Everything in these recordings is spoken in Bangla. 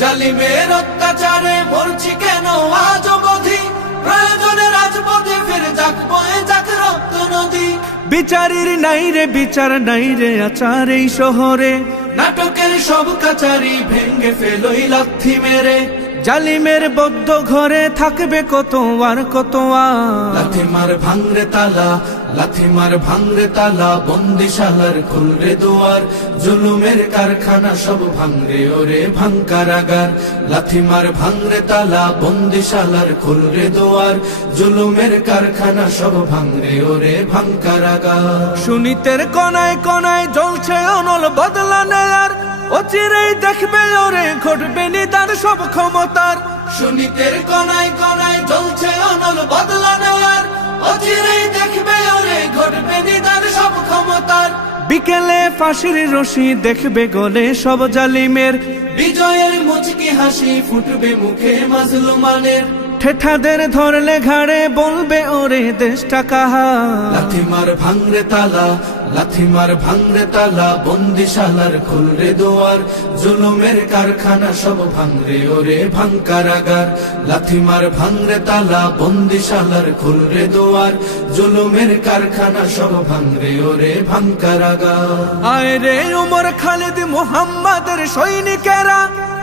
জালিমের অত্যাচারে মরছি কেন আজ অবধি, প্রয়োজনে রাজপথে ফিরে যাক বয়ে যাক রক্ত নদী। বিচারের নাই রে বিচার নাই রে আচার এই শহরে, নাটকের সব কাচারি ভেঙ্গে ফেলোই লাথি মেরে। জালিমের বদ্ধ ঘরে থাকবে কত আর কত আর। লাথি মার ভাঙরে তালা, লাথি মার ভাঙরে তালা, বন্দিশালার খুলরে দুয়ার। জুলুমের কারখানা সব ভাঙরে ওরে ভাঙ কারাগার। লাথি মার ভাঙরে তালা, বন্দিশালার খুলরে দুয়ার। জুলুমের কারখানা সব ভাঙরে ওরে ভাঙ কারাগার। সুনীতের কোনায় কোনায় জ্বলছে অনল বদলা নেয়ার, অচিরেই দেখবে ওরে ঘটবে নিদান সব ক্ষমতার। সুনীতের কোনায় কোনায় জ্বলছে অনল বদলা নেয়ার, অচিরেই দেখবে ওরে ঘটবে নিদান সব ক্ষমতার। বিকেলে ফাঁসির রশি দেখবে গলে সব জালিমের, বিজয়ের মুচকি হাসি ফুটবে মুখে মাজলুমানের। ঠেঠাদের ধরলে ঘাড়ে বলবে ওরে দেশটা কাহা। লাথি মার ভাঙরে তালা, লাথি মার ভাঙরে তালা, বন্দিশালার খুলরে দুয়ার। জুলুমের কারখানা সব ভাঙরে ওরে ভাঙ কারাগার। লাথি মার ভাঙরে তালা, বন্দিশালার খুলরে দুয়ার। জুলুমের কারখানা সব ভাঙরে ওরে ভাঙ কারাগার। আয় রে উমর খালিদ মুহাম্মাদের সৈনিকেরা,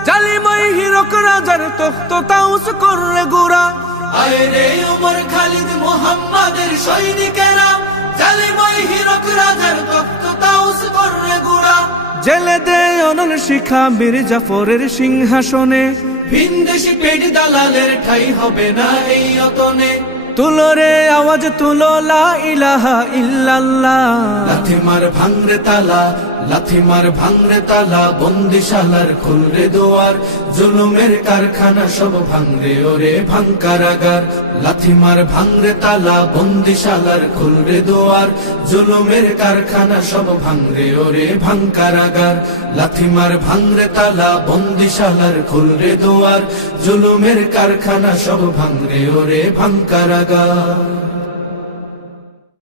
জালিমই হিরক রাজার তখ্ত তাউস করলে গুড়া। আয় রে উমর খালিদ মুহাম্মাদের সৈনিকেরা, জালিমই হিরক রাজার তখ্ত তাউস করলে গুড়া। জেলে দে অনল শিখা বীর জাফরের সিংহাসনে, ভিনদেশি পেট দালালের ঠাই হবে না এই অতনে। তুলো রে আওয়াজ তুলো লা ইলাহা ইল্লাল্লাহ। লাথি মার ভাঙরে তালা, লাথি মার ভাঙরে তালা, বন্দিশালার খুলরে দুয়ার। জুলুমের কারখানা সব ভাঙরে ওরে ভাঙ কারাগার। লাথি মার ভাঙরে তালা, বন্দিশালার খুলরে দুয়ার। জুলুমের কারখানা সব ভাঙরে ওরে ভাঙ কারাগার। লাথি মার ভাঙরে তালা, বন্দিশালার খুলরে দুয়ার। জুলুমের কারখানা সব ভাঙরে ওরে ভাঙ কারাগার।